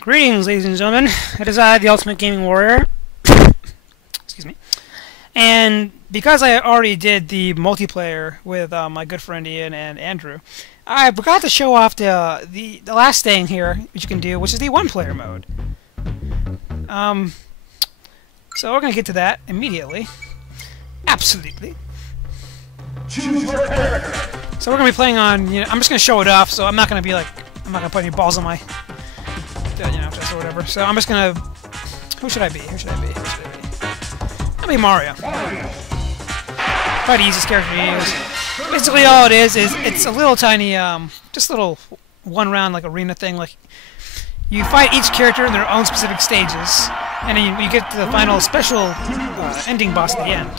Greetings, ladies and gentlemen. It is I, the Ultimate Gaming Warrior. Excuse me. And because I already did the multiplayer with my good friend Ian and Andrew, I forgot to show off the last thing here, which you can do, which is the one-player mode. So we're gonna get to that immediately. Absolutely. Choose your character. So we're gonna be playing on. I'm just gonna show it off. So I'm not gonna be like, I'm not gonna put any balls on my, chest or whatever. So I'm just gonna. Who should I be? I'll be Mario. Probably the easiest character to use. Basically, all it is it's a little tiny, just a little one-round like arena thing. Like you fight each character in their own specific stages, and then you get to the final special ending boss at the end.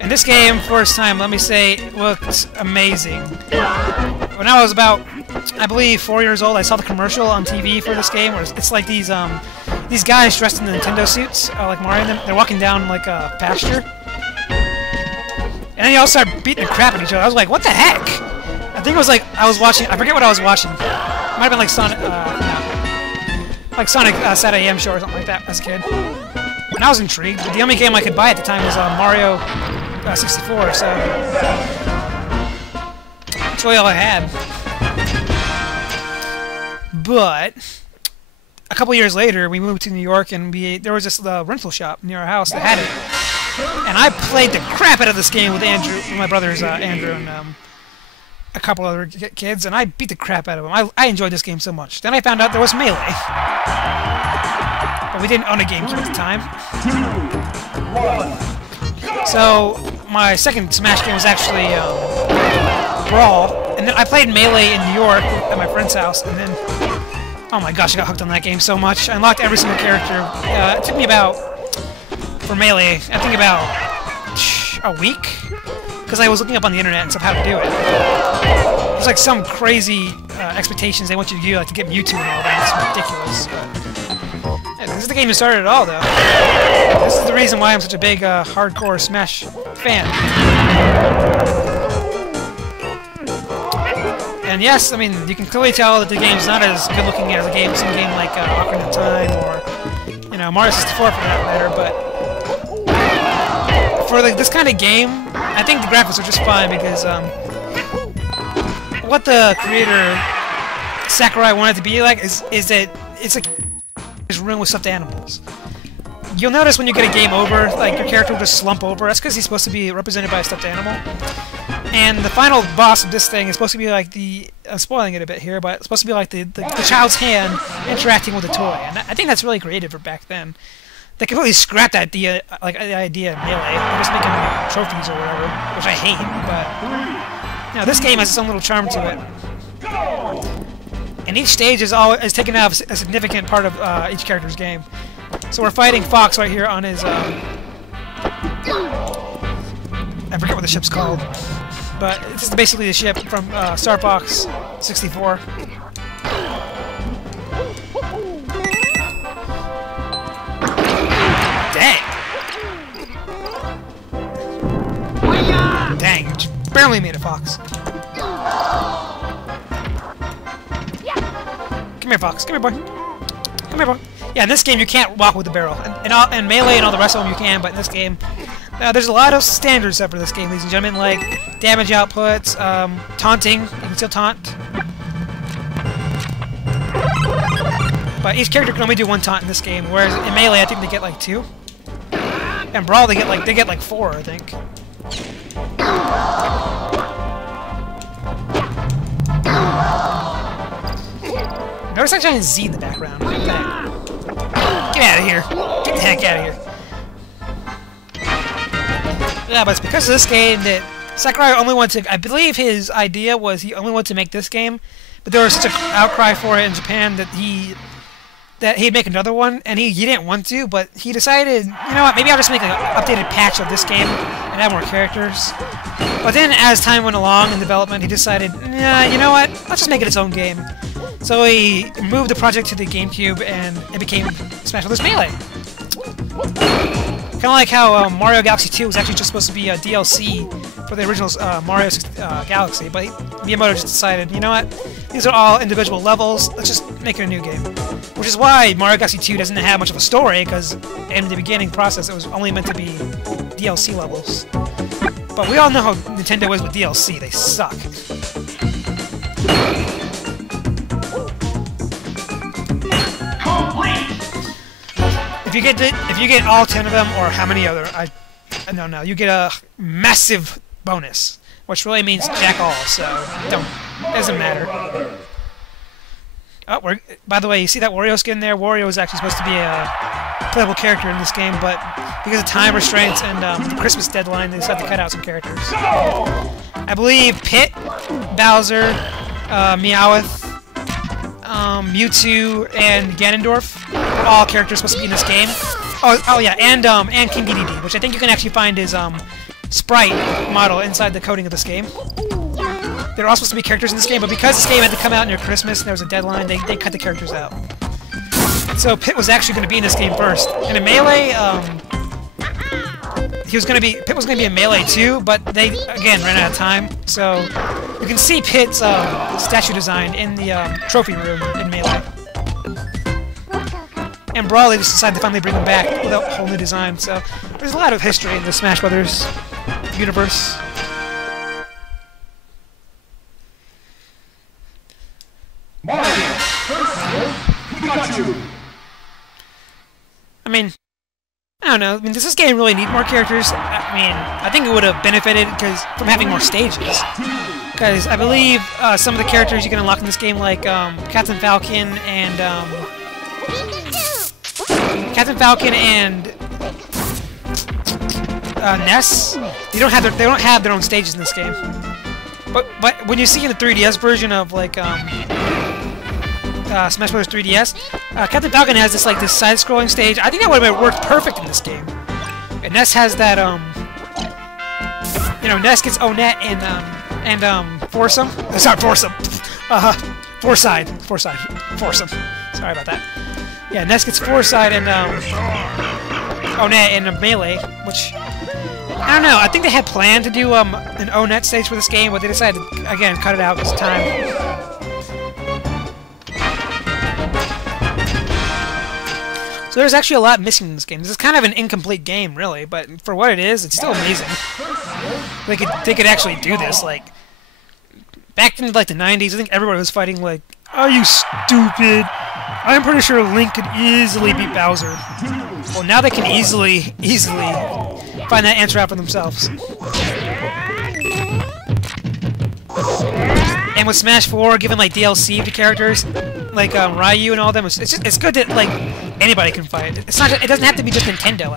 And this game, first time, let me say, looked amazing. When I was about, I believe, 4 years old, I saw the commercial on TV for this game, where it's like these guys dressed in the Nintendo suits, like Mario and them. They're walking down like a pasture, and then they all start beating the crap at each other. I was like, what the heck? I think it was like I was watching. I forget what I was watching. It might have been like Sonic Saturday AM show or something like that as a kid. And I was intrigued. But the only game I could buy at the time was Mario 64, so that's really all I had. But a couple years later, we moved to New York, and there was this rental shop near our house that had it. And I played the crap out of this game with Andrew, with my brothers Andrew and a couple other kids, and I beat the crap out of them. I enjoyed this game so much. Then I found out there was Melee. But we didn't own a GameCube at the time. 2, 1. So my second Smash game was actually Brawl, and then I played Melee in New York at my friend's house, and then, oh my gosh, I got hooked on that game so much. I unlocked every single character. It took me about, for Melee, I think about a week, because I was looking up on the internet and stuff how to do it. There's like some crazy expectations they want you to do, like to get Mewtwo and all that. It's ridiculous. Yeah, this is the game that started it all, though. This is the reason why I'm such a big hardcore Smash fan. And yes, I mean, you can clearly tell that the game's not as good looking as some game like Ocarina of Time or, Mario 64 for that matter, but for this kind of game, I think the graphics are just fine because what the creator Sakurai wanted to be like is that it's like room with stuffed animals. You'll notice when you get a game over, like your character will just slump over. That's because he's supposed to be represented by a stuffed animal. And the final boss of this thing is supposed to be like I'm spoiling it a bit here, but it's supposed to be like the child's hand interacting with a toy. And I think that's really creative for back then. They completely scrapped that the idea of Melee. They're just making trophies or whatever, which I hate. But this game has its own little charm to it. And each stage is taken out a significant part of each character's game. So we're fighting Fox right here on his I forget what the ship's called, but it's basically the ship from Star Fox 64. Dang, you barely made it, Fox. Come here, Fox. Come here, boy. Come here, boy. Yeah, in this game you can't walk with the barrel. And Melee and all the rest of them you can, but in this game, there's a lot of standards set for this game, ladies and gentlemen, like damage outputs, taunting. You can still taunt. But each character can only do one taunt in this game, whereas in Melee I think they get like 2. And Brawl they get like 4, I think. Notice I giant Z in the background. Get out of here. Get the heck out of here. Yeah, but it's because of this game that Sakurai only wanted to... I believe his idea was he only wanted to make this game, but there was such an outcry for it in Japan that he'd make another one, and he didn't want to, but he decided, you know what, maybe I'll just make an updated patch of this game and add more characters. But then as time went along in development, he decided, nah, you know what, let's just make it its own game. So he moved the project to the GameCube, and it became Smash Bros. Melee. Kind of like how Mario Galaxy 2 was actually just supposed to be a DLC for the original Mario Galaxy, but Miyamoto just decided, you know what? These are all individual levels. Let's just make it a new game. Which is why Mario Galaxy 2 doesn't have much of a story, because in the beginning process it was only meant to be DLC levels. But we all know how Nintendo is with DLC. They suck. If you get all 10 of them, or how many other, I don't know, you get a massive bonus, which really means jack all. So doesn't matter. Oh, by the way, you see that Wario skin there? Wario is actually supposed to be a playable character in this game, but because of time restraints and the Christmas deadline, they decided to cut out some characters. I believe Pit, Bowser, Meowth, Mewtwo, and Ganondorf are all characters supposed to be in this game. Oh yeah, and King Dedede, which I think you can actually find his sprite model inside the coding of this game. They're all supposed to be characters in this game, but because this game had to come out near Christmas and there was a deadline, they cut the characters out. So Pit was actually going to be in this game first. And in Melee, Pit was going to be in Melee too, but they again ran out of time. So you can see Pit's statue design in the trophy room in Melee. And Brawl, they just decided to finally bring him back with a whole new design. So there's a lot of history in the Smash Brothers universe. Mario, Pikachu. I mean, I don't know. I mean, does this game really need more characters? I mean, I think it would have benefited from having more stages. Because I believe some of the characters you can unlock in this game, like Captain Falcon and Ness, they don't have their own stages in this game. But when you see in the 3DS version of like Smash Bros. 3DS, Captain Falcon has this side-scrolling stage. I think that would have worked perfect in this game. And Ness has that Ness gets Onett and Foursome. Sorry, Foursome. Fourside. Sorry about that. Yeah, Ness gets Fourside and Onett in Melee, which I don't know. I think they had planned to do an Onett stage for this game, but they decided to, again, cut it out this time. So there's actually a lot missing in this game. This is kind of an incomplete game, really, but for what it is, it's still amazing. They could actually do this. Like back in the 90s, I think everybody was fighting like, "Are you stupid? I'm pretty sure Link could easily beat Bowser." Well, now they can easily find that answer out for themselves. And with Smash 4, giving DLC to characters like Ryu and all them, it's good that anybody can fight. It doesn't have to be just Nintendo.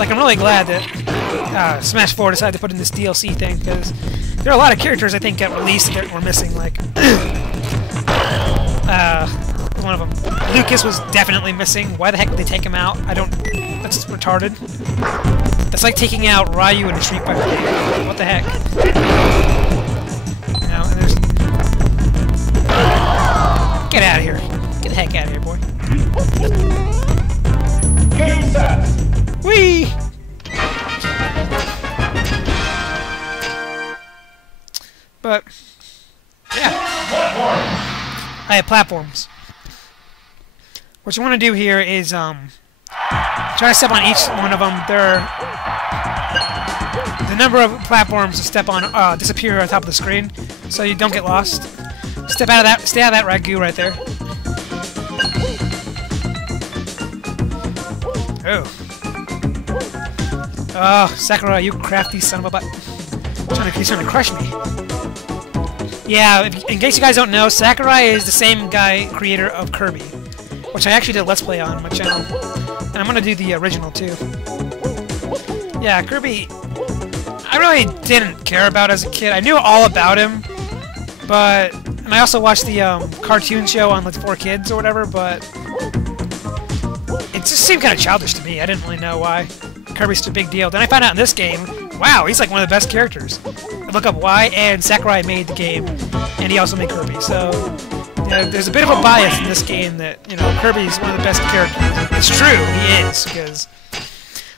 I'm really glad that Smash 4 decided to put in this DLC thing, because there are a lot of characters I think got released that we're missing. Like one of them, Lucas was definitely missing. Why the heck did they take him out? That's just retarded. That's like taking out Ryu in a Street Fighter game. What the heck? And there's... Get out of here. Get the heck out of here, boy. Whee! But, yeah. I have platforms. What you want to do here is, try to step on each one of them. The number of platforms to step on disappear on top of the screen, so you don't get lost. Stay out of that ragu right there. Oh, Sakurai, you crafty son of a butt! He's trying to crush me. Yeah, in case you guys don't know, Sakurai is the same guy, creator of Kirby, which I actually did a Let's Play on my channel. And I'm gonna do the original, too. Yeah, Kirby, I really didn't care about as a kid. I knew all about him, and I also watched the cartoon show on 4Kids or whatever, but it just seemed kind of childish to me. I didn't really know why Kirby's such a big deal. Then I found out in this game, wow, he's like one of the best characters. I look up why, and Sakurai made the game, and he also made Kirby, so... there's a bit of a bias in this game that, Kirby's one of the best characters. It's true, he is, because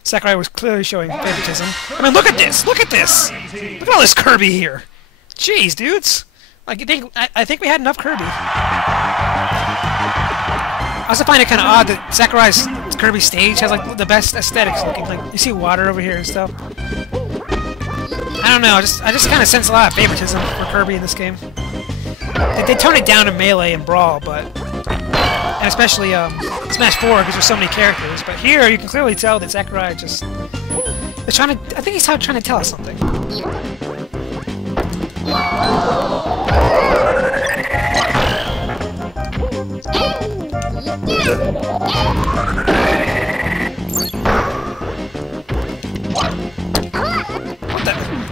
Sakurai was clearly showing favoritism. I mean, look at this! Look at this! Look at all this Kirby here! Jeez, dudes! Like, I think we had enough Kirby. I also find it kind of odd that Sakurai's Kirby stage has, like, the best aesthetics looking. Like, you see water over here and stuff. I don't know, I just kind of sense a lot of favoritism for Kirby in this game. They tone it down in Melee and Brawl, but... And especially, Smash 4, because there's so many characters. But here, you can clearly tell that Sakurai just... is trying to... I think he's trying to tell us something.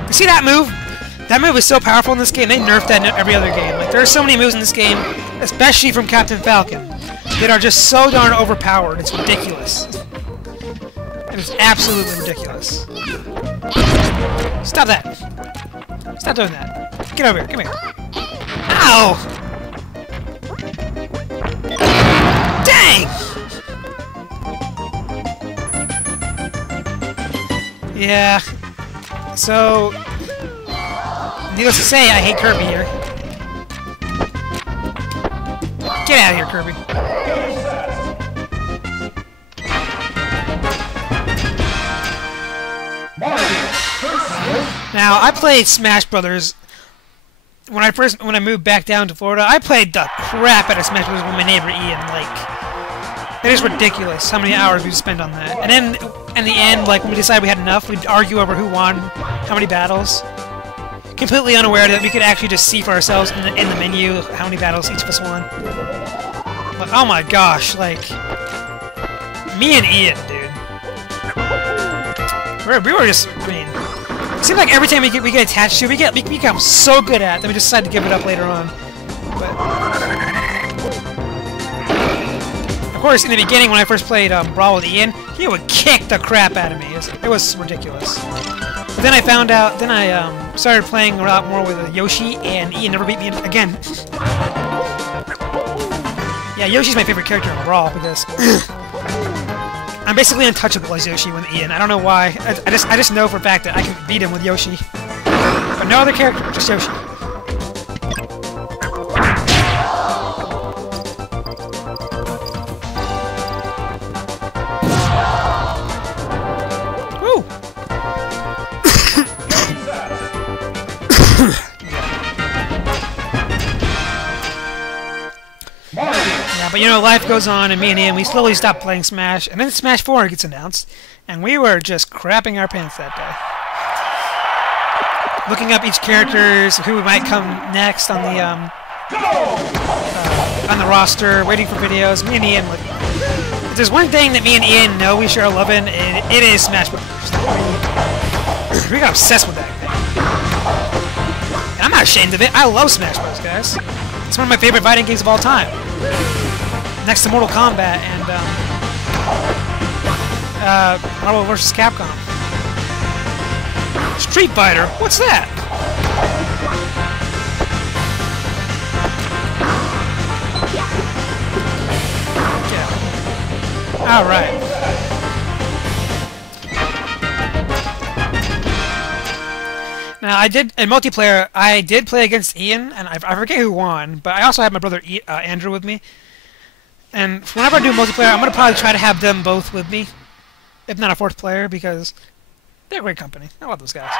You see that move? That move is so powerful in this game. They nerfed that in every other game. Like, there are so many moves in this game, especially from Captain Falcon, that are just so darn overpowered. It's ridiculous. It is absolutely ridiculous. Stop that. Stop doing that. Get over here. Come here. Ow! Dang! Yeah. So, needless to say, I hate Kirby here. Get out of here, Kirby. Now, I played Smash Brothers when I moved back down to Florida. I played the crap out of Smash Brothers with my neighbor Ian. Like, it is ridiculous how many hours we spend on that. And then, in the end, like when we decided we had enough, we'd argue over who won, how many battles. Completely unaware that we could actually just see for ourselves in the menu how many battles each of us won. Like, oh my gosh, like, me and Ian, dude. We were just, I mean, it seems like every time we get attached to it, we become so good at it, then we just decide to give it up later on. But, of course, in the beginning when I first played Brawl with Ian, he would kick the crap out of me. It was ridiculous. But then I found out, then I started playing a lot more with Yoshi, and Ian never beat me again. Yeah, Yoshi's my favorite character in Brawl because I'm basically untouchable as Yoshi with Ian. I don't know why. I just know for a fact that I can beat him with Yoshi. But no other character, just Yoshi. Woo! Yeah, but you know, life goes on, and me and Ian, we slowly stopped playing Smash, and then Smash 4 gets announced, and we were just crapping our pants that day. Looking up each characters, who might come next on the roster, waiting for videos. Me and Ian, like, if there's one thing that me and Ian know we share loving, it is Smash Bros. We got obsessed with that thing. And I'm not ashamed of it. I love Smash Bros, guys. It's one of my favorite fighting games of all time. Next to Mortal Kombat and Marvel vs. Capcom. Street Fighter? What's that? Yeah. Alright. Now, in multiplayer, I did play against Ian, and I forget who won, but I also had my brother Andrew with me. And whenever I do multiplayer, I'm going to probably try to have them both with me, if not a fourth player, because they're great company. I love those guys.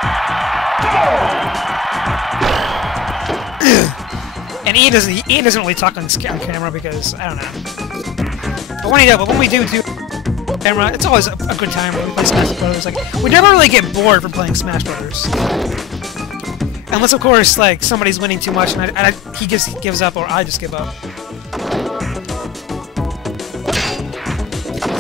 And Ian doesn't really talk on camera because, I don't know. But when we do camera, it's always a good time when we play Smash Brothers. Like, we never really get bored from playing Smash Brothers. Unless, of course, like, somebody's winning too much and he just gives up, or I just give up.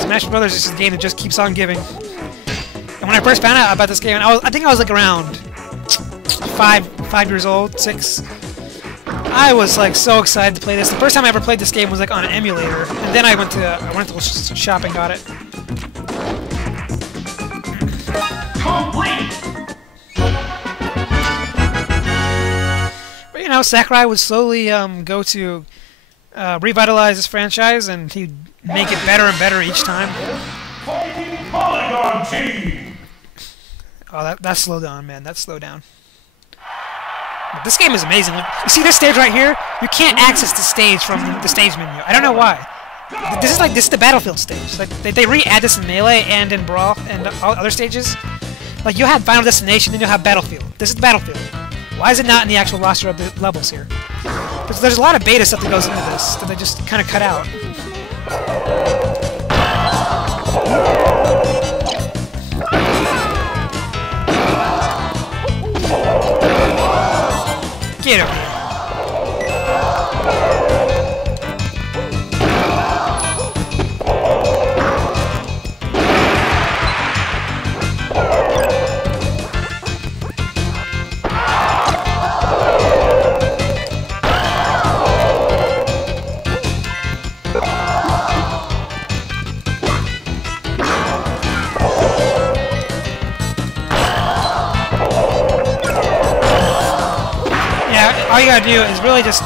Smash Brothers is a game that just keeps on giving. And when I first found out about this game, I think I was like around 5 years old, 6. I was like so excited to play this. The first time I ever played this game was like on an emulator, and then I went to the shop and got it. Complete. But you know, Sakurai would slowly go to revitalize this franchise, and he'd make it better and better each time. Oh, that's slow down, man. That's slow down. But this game is amazing. Like, you see this stage right here? You can't access the stage from the stage menu. I don't know why. This is the Battlefield stage. Like they re-add this in Melee and in Brawl and all other stages. Like you have Final Destination, then you'll have Battlefield. This is Battlefield. Why is it not in the actual roster of the levels here? Because there's a lot of beta stuff that goes into this that they just kind of cut out. Get over here. All you gotta do is really just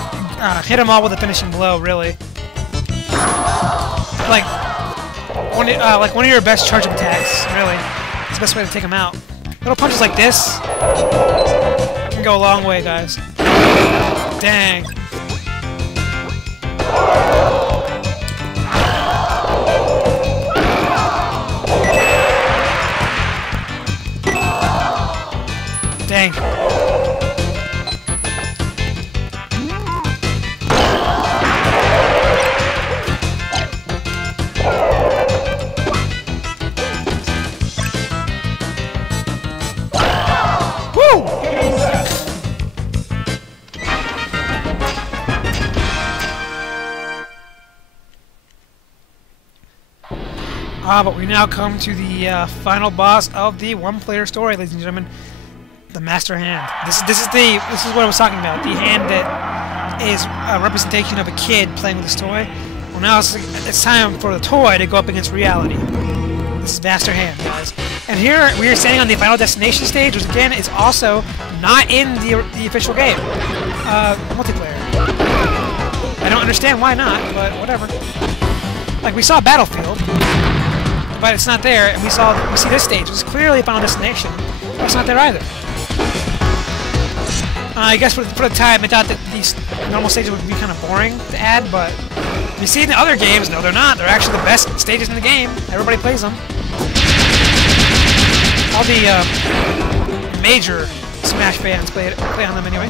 hit them all with a finishing blow, really. Like one of your best charging attacks, really. It's the best way to take them out. Little punches like this can go a long way, guys. Dang. Dang. But we now come to the final boss of the one-player story, ladies and gentlemen, the Master Hand. This is what I was talking about. The hand that is a representation of a kid playing with his toy. Well, now it's time for the toy to go up against reality. This is Master Hand, guys. And here we are standing on the Final Destination stage, which again is also not in the official game. Multiplayer. I don't understand why not, but whatever. Like we saw Battlefield. But it's not there, and we see this stage, which is clearly a Final Destination, but it's not there either. I guess for the time, I thought that these normal stages would be kind of boring to add, but you see in the other games, no they're not. They're actually the best stages in the game. Everybody plays them. All the major Smash fans play on them anyway.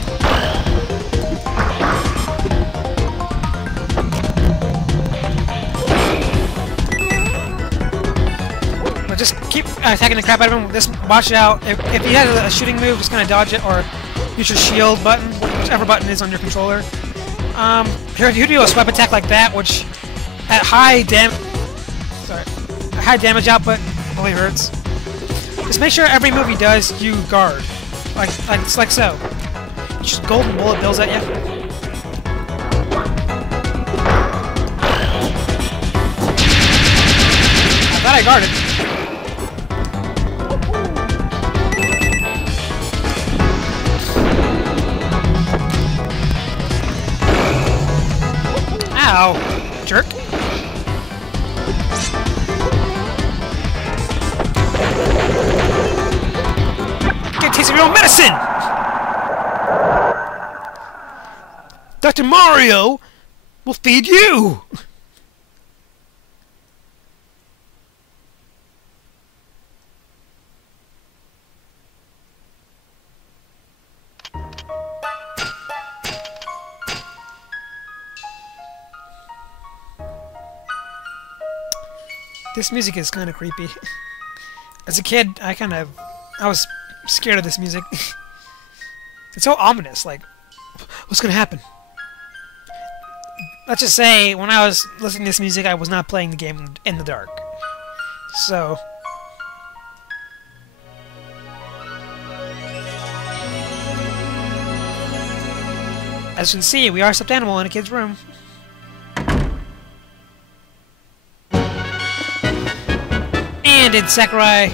Just keep attacking the crap out of him. Just watch out. If he has a shooting move, just kind of dodge it or use your shield button, whichever button is on your controller. Here, if you do a swipe attack like that, which at high damage output really hurts. Just make sure every move he does, you guard, like so. Just golden bullet bills at you. I thought I guarded. Ow, jerk. Get a taste of your own medicine! Dr. Mario will feed you! This music is kind of creepy. As a kid, I was scared of this music. It's so ominous, like, what's gonna happen? Let's just say, when I was listening to this music, I was not playing the game in the dark. So... as you can see, we are a stuffed animal in a kid's room. And in Sakurai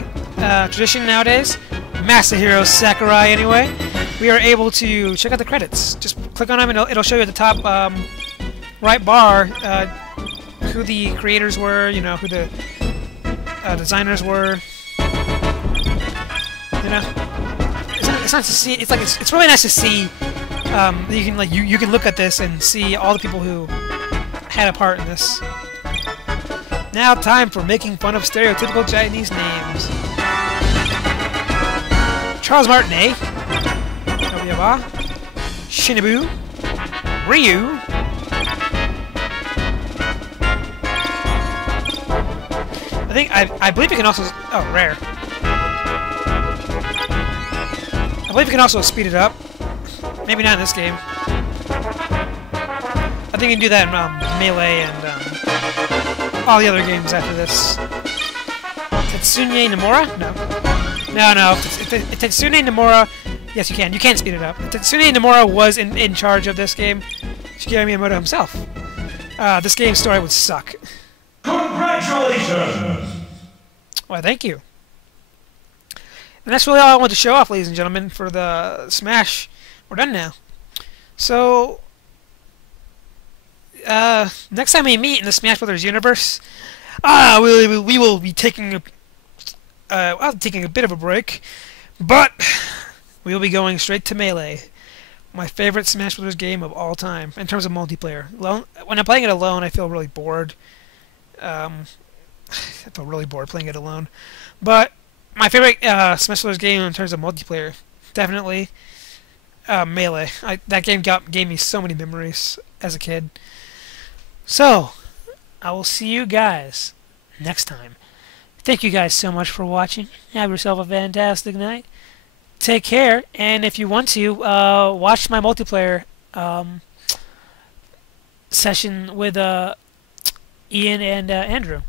tradition nowadays, Masahiro Sakurai anyway, we are able to check out the credits. Just click on them and it'll show you at the top right bar who the creators were, you know, who the designers were, You know, it's nice to see. It's like it's really nice to see. You can you can look at this and see all the people who had a part in this. Now, time for making fun of stereotypical Chinese names. Charles Martinet, Nobuyaba, Shinobu, Ryu. I believe you can also rare. I believe you can also speed it up. Maybe not in this game. I think you can do that in Melee and all the other games after this. Tetsuya Nomura? No. Tetsuya Nomura. Yes, you can. You can speed it up. Tetsuya Nomura was in charge of this game. Shigeru Miyamoto himself. This game's story would suck. Congratulations! Well, thank you. And that's really all I want to show off, ladies and gentlemen, for the Smash. We're done now. So, next time we meet in the Smash Brothers universe, we will be taking taking a bit of a break, but we will be going straight to Melee, my favorite Smash Brothers game of all time in terms of multiplayer. When I'm playing it alone, I feel really bored. I feel really bored playing it alone. But my favorite Smash Brothers game in terms of multiplayer, definitely Melee. That game gave me so many memories as a kid. So, I will see you guys next time. Thank you guys so much for watching. Have yourself a fantastic night. Take care, and if you want to, watch my multiplayer session with Ian and Andrew.